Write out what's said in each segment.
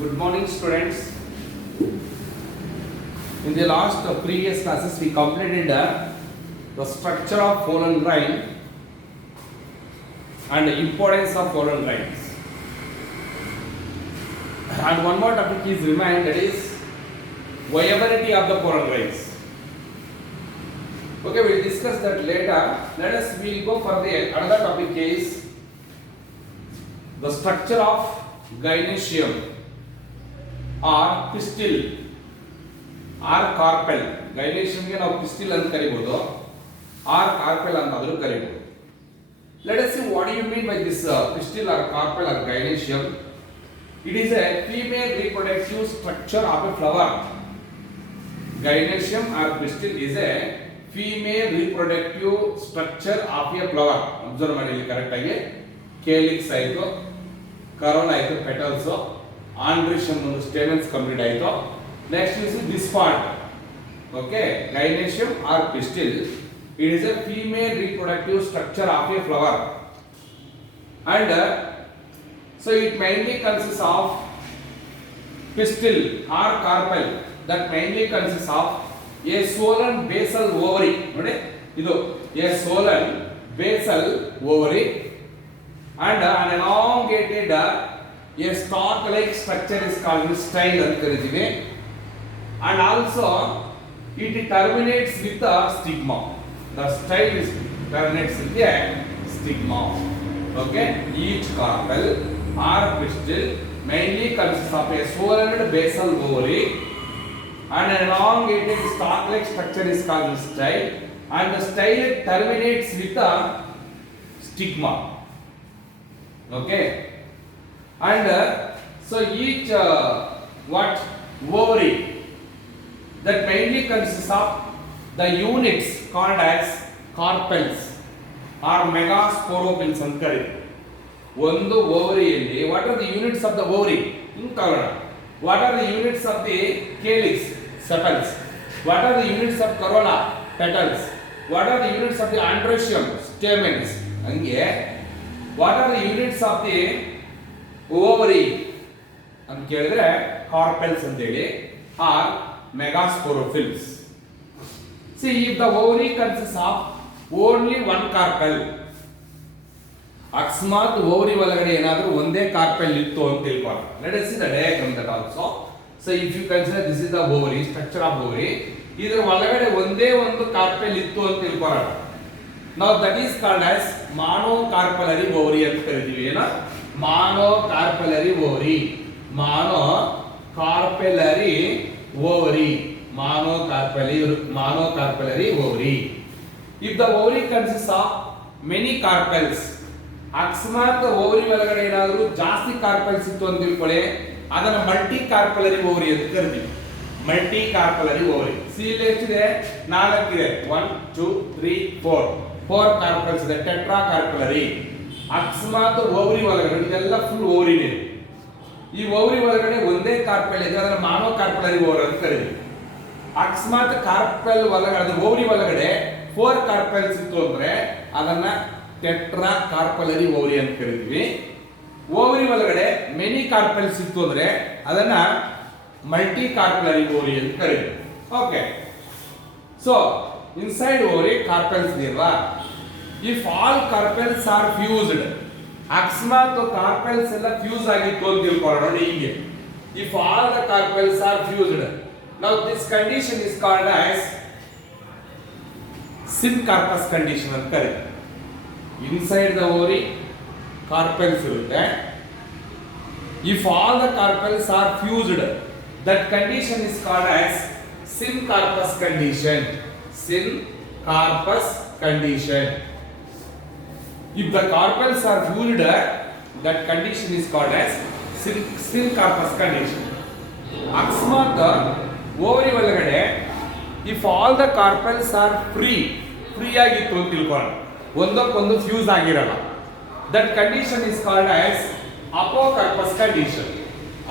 Good morning, students. In the last previous classes, we completed the structure of Follen line and the importance of Follen lines. And one more topic is remained, that is viability of the Follen lines. Okay, we will discuss that later. We'll go for the another topic is the structure of gynoecium or pistil or carpel. Gynoecium ಗೆ ನಾವು pistil ಅಂತ ಕರೀಬಹುದು or carpel ಅಂತಾದರೂ ಕರೀಬಹುದು. Let us see what do you mean by this pistil or carpel or gynoecium. It is a female reproductive structure of a flower. Gynoecium or pistil is a female reproductive structure of a flower. Observe ಮಾಡಿ ಇಲ್ಲಿ ಕರೆಕ್ಟ್ ಆಗಿ calyx ಆಯ್ತು, corolla ಆಯ್ತು, petals, androecium ಒಂದು stamens complete ಆಯ್ತು. Next you see this part. Okay, gynoecium or pistil, it is a female reproductive structure of a flower, and so it mainly consists of pistil or carpel that mainly consists of a swollen basal ovary. ನೋಡಿ ಇದು a swollen basal ovary and an elongated a stalk like structure is called style ಅಂತ ಕರೀತೀವಿ, and also it terminates with a stigma. The style is terminates with a stigma. Okay, each carpel or pistil mainly consists of a swollen basal ovary and an elongated stalk like structure is called style, and the style terminates with a stigma. Okay, and so each what ovary that mainly consists of the units called as carpels or megasporopils ಅಂತ ಕರೀತಾರೆ. ಒಂದು ಓವರಿಯಲ್ಲಿ what are the units of the ovary in Kannada, what are the units of the calyx, sepals, what are the units of corolla, petals, what are the units of the androecium, stamens, ಹಂಗೆ what are the units of the ovary ಅಂತ ಕೇಳಿದ್ರೆ carpels ಅಂತ ಹೇಳಿ or megasporopils. See, if the ovary consists of only one carpel, ಅಕಸ್ಮಾತ್ ಓವರಿ ಒಳಗಡೆ ಏನಾದರೂ ಒಂದೇ ಕಾರ್ಪೆಲ್ ಇತ್ತು ಅಂತ ತಿಳ್ಕೊಳ್ಳೋಣ. Let us see the diagram that also. So if you consider this is the ovary, structure of ovary, ಇದರ ಒಳಗಡೆ ಒಂದೇ ಒಂದು ಕಾರ್ಪೆಲ್ ಇತ್ತು ಅಂತ ತಿಳ್ಕೊಳ್ಳೋಣ. Now that is called as monocarpellary ovary ಅಂತ ಕರೀತೀವಿ. ಏನು? monocarpellary ovary, monocarpellary ovary, monocarpellary ovary. If the ovary consists of many carpels, ಅಕಸ್ಮಾತ್ ಓವರಿ ಒಳಗಡೆ ಏನಾದರೂ ಜಾಸ್ತಿ ಕಾರ್ಪೆಲ್ಸ್ ಇತ್ತು ಅಂತ ತಿಳ್ಕೊಳ್ಳಿ, ಅದನ್ನ ಮಲ್ಟಿ ಕಾರ್ಪೆಲರಿ ಓವರಿ ಅಂತ ಕರಿತೀವಿ. ಮಲ್ಟಿ ಕಾರ್ಪೆಲರಿ ಓವರಿ. ಸಿ ಇಲ್ಲಿ ಎಷ್ಟಿದೆ? 4 ಇದೆ. 1 2 3 4 ಕಾರ್ಪೆಲ್ಸ್ ಇದೆ. ಟೆಟ್ರಾ ಕಾರ್ಪೆಲರಿ. ಅಕಸ್ಮಾತ್ ಓವರಿ ಒಳಗಡೆ ಇದೆಲ್ಲ ಫುಲ್ ಓವರಿನೇ. ಈ ಓವರಿ ಒಳಗಡೆ ಒಂದೇ ಕಾರ್ಪೆಲ್ ಇದೆ, ಅದನ್ನ ಮಾನೋ ಕಾರ್ಪೆಲರಿ ಓವರ್ ಅಂತ ಕರಿತೀವಿ. ಅಕಸ್ಮಾತ್ ಕಾರ್ಪೆಲ್ ಒಳಗಡೆ ಓವರಿ ಒಳಗಡೆ 4 ಕಾರ್ಪೆಲ್ಸ್ ಇತ್ತು ಅಂದ್ರೆ ಅದನ್ನ ಟೆಟ್ರಾ ಕಾರ್ಪೆಲರಿ ಓವರಿ ಅಂತ ಕರಿತೀವಿ. ಓವರಿ ಒಳಗಡೆ ಮೆನಿ ಕಾರ್ಪೆಲ್ಸ್ ಇತ್ತು ಅಂದ್ರೆ ಅದನ್ನ ಮಲ್ಟಿ ಕಾರ್ಪೆಲರಿ ಓವರಿ ಅಂತ ಕರಿತೀವಿ. Okay, so inside ovary carpels ಇದೆಯಲ್ವಾ, if all carpels are fused, ಅಕಸ್ಮಾತ್ ಕಾರ್ಪೆಲ್ಸ್ ಎಲ್ಲ ಫ್ಯೂಸ್ ಆಗಿತ್ತು ಅಂತ ತಿಳ್ಕೊಳ್ಳೋಣ. ನೋಡಿ ಹೀಗೆ, if all the carpels are fused, now this condition is called as syncarpous condition ಅಂತ ಕರೀತೀವಿ. Inside the ovary carpels ಇರುತ್ತೆ. If all the carpels are fused, that condition is called as syncarpous condition. Syncarpous condition. If the carpels are fused, that condition is called as syncarpous condition. ಅಕಸ್ಮಾತ್ ಓವರಿ ಒಳಗಡೆ if all the carpels are free ಆಗಿತ್ತು ಅಂತ ತಿಳ್ಕೊಳ್ಳೋಣ, ಒಂದಕ್ಕೊಂದು fuse ಆಗಿರಲ್ಲ, that condition is called as apocarpous condition.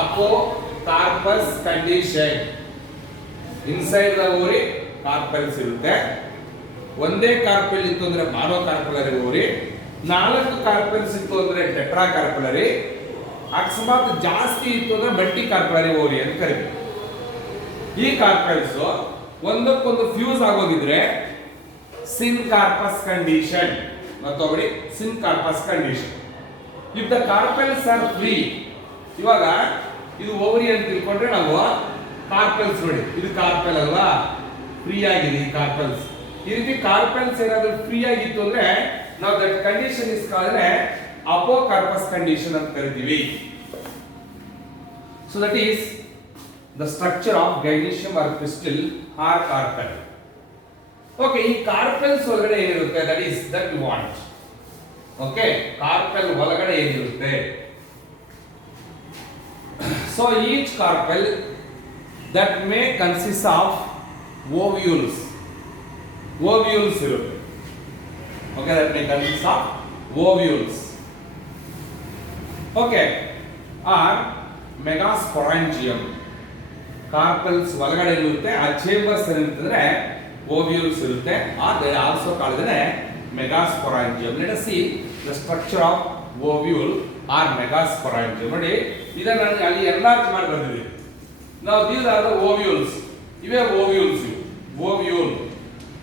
Apocarpous condition. Inside the ovary carpels ಇರುತ್ತೆ. ಒಂದೇ ಕಾರ್ಪೆಲ್ ಇತ್ತು ಅಂದ್ರೆ ಮಾನೋ ಕಾರ್ಪೆಲರಿ ಓವರಿ, 4 ಕಾರ್ಪೆಲ್ಸ್ ಇತ್ತು ಅಂದ್ರೆ ಟೆಟ್ರಾ ಕಾರ್ಪೆಲರಿ, ಅಕಸ್ಮಾತ್ ಜಾಸ್ತಿ ಇತ್ತು ಅಂದ್ರೆ ಮಲ್ಟಿ ಕಾರ್ಪೆಲರಿ ಓವರಿ ಅಂತ ಕರೀತೀವಿ. ಈ ಕಾರ್ಪೆಲ್ಸ್ ಒಂದಕ್ಕೊಂದು ಫ್ಯೂಸ್ ಆಗೋದಿದ್ರೆ ಸಿನ್ಕಾರ್ಪಸ್ ಕಂಡೀಷನ್, ಮತ್ತೊಬ್ಬರಿ syncarpous condition. If the carpels are free, ಇವಾಗ ಇದು ಓವರಿ ಅಂತ ತಿಳ್ಕೊಂಡ್ರೆ ನಾವು ಕಾರ್ಪೆಲ್ಸ್ ನೋಡಿ, ಇದು ಕಾರ್ಪೆಲ್ ಅಲ್ವಾ, ಫ್ರೀ ಆಗಿದೆ ಈ ಕಾರ್ಪೆಲ್ಸ್. ಈ ರೀತಿ ಕಾರ್ಪೆಲ್ಸ್ ಏನಾದ್ರು ಫ್ರೀ ಆಗಿತ್ತು ಅಂದ್ರೆ ನಾವು that condition is called apocarpous condition ಅಂತ ಕರಿತೀವಿ. So that is the structure of gynoecium or pistil or carpel. Okay, ಈ ಕಾರ್ಪೆಲ್ಸ್ ಒಳಗಡೆ ಏನಿರುತ್ತೆ that is that you want. Okay, carpel ಒಳಗಡೆ ಏನಿರುತ್ತೆ? So each carpel that may consist of ovules. Ovules ಇರುತ್ತೆ. Okay, that may consist of ovules. Okay, or megasporangium. Carpels ಒಳಗಡೆ ಇರುತ್ತೆ, ಆ ಚೇಂಬರ್ಸ್ ಏನಿರ್ತಂದ್ರೆ ಓವ್ಯೂಲ್ಸ್ ಇರುತ್ತೆ. or they are also called megasporangium. Let us see the structure of ovule or megasporangium. ನೋಡಿ, ಇದನ್ನ ನಾನು ಅಲ್ಲಿ ಎನ್ಲಾರ್ಜ್ ಮಾಡಿ ಬಂದಿದ್ದೀನಿ. Now these are the ovules. ಇವೆ ovules. Ovule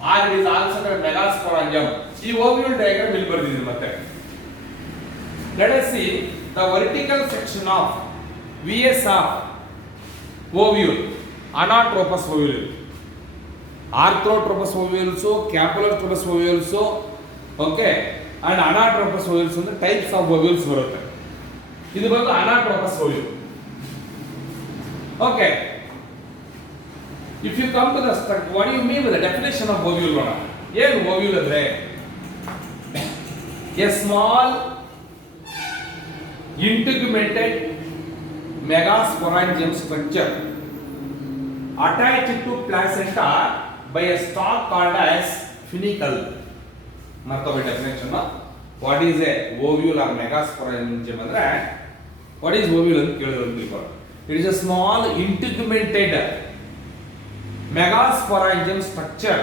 or it is also called megasporangium. ಈ ovule diagram ಇಲ್ಲಿ ಬರ್ದಿದ್ದೀನಿ ಮತ್ತೆ. Let us see the vertical section of VS of ovule. Anatropous ovule, Arthropous ovules, Capulotropous ovules, okay, and Anatropous ovules ಅಂದ್ರೆ types of ovules ಬರುತ್ತೆ. ಇದು ಬಂದು Anatropous ovule. Okay, if you come to the structure, what do you mean with the definition of ovule? ಏನು ovule ಅಂದ್ರೆ? A small integumented megasporangium structure attached to placenta by a stalk called as funicle. ಮತ್ತೊಮ್ಮೆ definition. What is a ovule or megasporangium ಅಂದ್ರೆ what is ovule ಅಂತ ಕೇಳಿದ್ರು ತಿಳ್ಕೊಳ್ಳಿ. It is a small integumented megasporangium structure.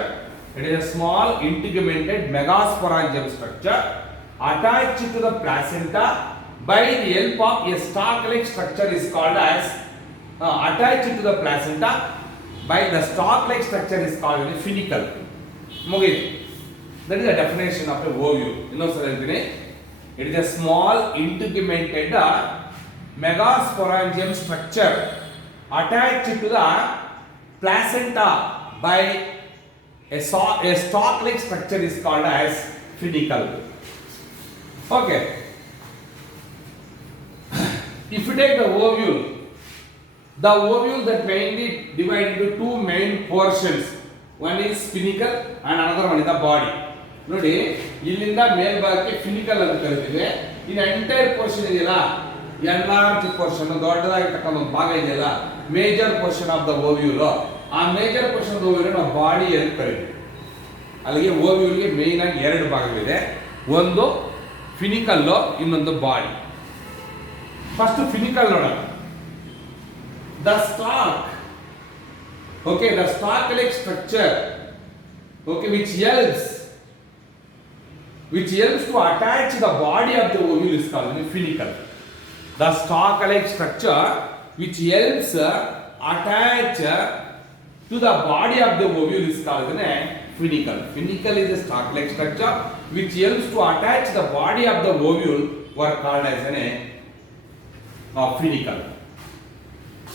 It is a small integumented megasporangium structure attached to the placenta by the help of a stalk-like structure is called as attached to the placenta by the stalk-like structure is called a funicle. ಮುಗಿತು. That is the definition of a ovule. ಇನ್ನೊಂದ್ಸಲ ಹೇಳ್ತೀನಿ. It is a small integumented megasporangium structure attached to the placenta by a stalk-like structure is called as funicle. Okay. If you take the ovule that mainly divided into two main portions. One is funicle and another one is the body. ನೋಡಿ, ಇಲ್ಲಿಂದ ಮೇಲ್ಭಾಗಕ್ಕೆ ಫಿನಿಕಲ್ ಅಂತ ಕರಿತೀವಿ. In entire portion ಇದೆಯಲ್ಲ, enlarge portion, ದೊಡ್ಡದಾಗಿರ್ತಕ್ಕಂಥ ಒಂದು ಭಾಗ ಇದೆಯಲ್ಲ, major portion of the ovule. ಆ ಮೇಜರ್ ಪೋರ್ಷನ್ ಆಫ್ ಓವ್ಯೂಲ್ ನಾವು ಬಾಡಿ ಅಂತ ಕರಿತೀವಿ. ಅಲ್ಲಿಗೆ ಓವ್ಯೂಲ್ಗೆ ಮೇನ್ ಆಗಿ ಎರಡು ಭಾಗಗಳಿದೆ, ಒಂದು ಫಿನಿಕಲ್, ಇನ್ನೊಂದು ಬಾಡಿ. ಫಸ್ಟ್ ಫಿನಿಕಲ್ ನೋಡೋಣ. The stalk, okay, the stalk-like structure, okay, which helps to attach the body of the ovule is called the funicle. The stalk-like structure which helps attach to the body of the ovule is called the funicle. Funicle is a stalk-like structure which helps to attach the body of the ovule, were called as a funicle.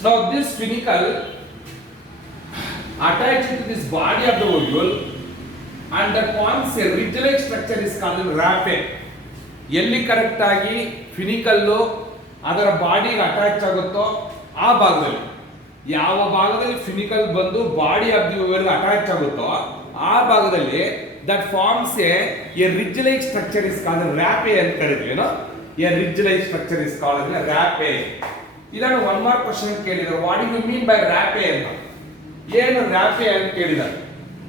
Now this funicle attached to this body of the ovule and that forms a ridge-like structure is called rape. ಎಲ್ಲಿ ಕರೆಕ್ಟ್ ಆಗಿ ಫಿನಿಕಲ್ ಅದರ ಬಾಡಿಗೆ ಅಟ್ಯಾಚ್ ಆಗುತ್ತೋ ಆ ಭಾಗದಲ್ಲಿ, ಯಾವ ಭಾಗದಲ್ಲಿ ಫಿನಿಕಲ್ ಬಂದು body of the ovule attach ಆಗುತ್ತೋ ಆ ಭಾಗದಲ್ಲಿ that forms a ridge-like structure is called rape ಅಂತ ಕರೀತೀವಿ. A ridge-like structure is called rape. ಇದನ್ನು ಒನ್ ಮಾರ್ಕ್ ಕ್ವಶನ್ ಕೇಳಿದ್ರು, what you mean by raphe ಅಂತ. ಏನು ರಾಪೆ ಅಂತ ಕೇಳಿದ್ದಾರೆ,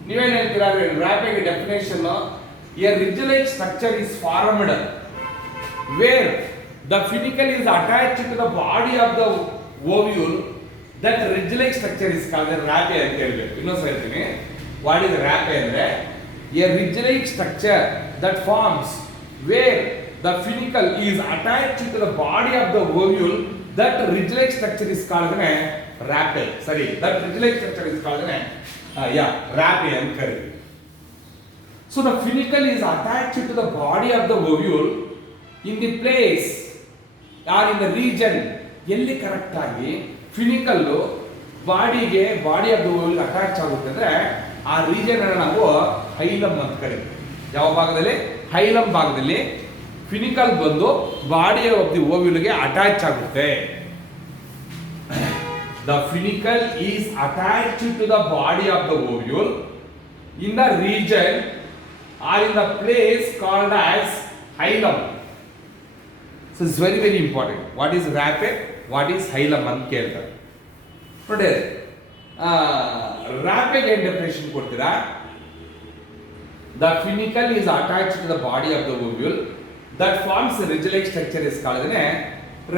ನೀವೇನು ಹೇಳ್ತೀರಾ? ರಾಪೆಗೆ definition, a ridge-like structure is formed where the funicle is attached to the body of the ovule. That ridge-like structure is called raphe ಅಂತ ಹೇಳ್ಬೇಕು. ಇನ್ನೊಂದು ಹೇಳ್ತೀನಿ, ವಾಟ್ ಇಸ್ ರಾಪೆ ಅಂದ್ರೆ a ridge-like structure that forms where the funicle is attached to the body of the ovule. That ridge-like structure is called rape. Sorry, that ridge-like structure is called rape and curve. So the funicle is attached to the body of the ovule in the place or in the region. ಎಲ್ಲಿ ಕರೆಕ್ಟ್ ಆಗಿ ಫಿನಿಕಲ್ ಬಾಡಿಗೆ body of the Oval attach ಆಗುತ್ತೆ ಅಂದ್ರೆ ಆ ರೀಜನ್ ಅನ್ನು ನಾವು ಹೈಲಮ್ ಅಂತ ಕರೀತೀವಿ. ಯಾವ ಭಾಗದಲ್ಲಿ? ಹೈಲಮ್ ಭಾಗದಲ್ಲಿ ಫಿನಿಕಲ್ ಬಂದು ಬಾಡಿ ಆಫ್ ದಿ ಓವಲ್ಗೆ ಅಟ್ಯಾಚ್ ಆಗುತ್ತೆ. The funicle is attached to the body of the ovule in the region or in the place called as hilum. So it's very very important. What is rape? What is hilum ಅಂತ ಕೇಳ್ತಾರೆ ನೋಡಿ. rape ಗೆ ಡೆಫಿನಿಷನ್ ಕೊಡ್ತೀರಾ? The funicle is attached to the body of the ovule that forms a ridge-like structure is called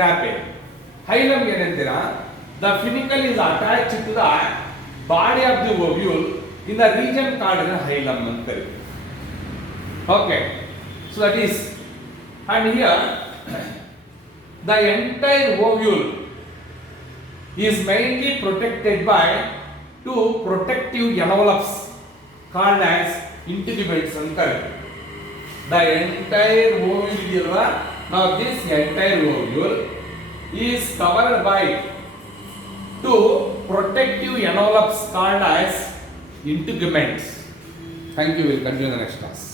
rape. Hilum ಏನಂತೀರಾ? The funicle is attached to the body of the ovule in the region called hilum ಅಂತ ಕರೀತೀವಿ. Okay, so that is, and here the entire ovule is mainly protected by two protective envelopes called as integuments and curve. The entire ovule, now this entire ovule is covered by two protective envelopes called as integuments. Thank you. We'll continue in the next class.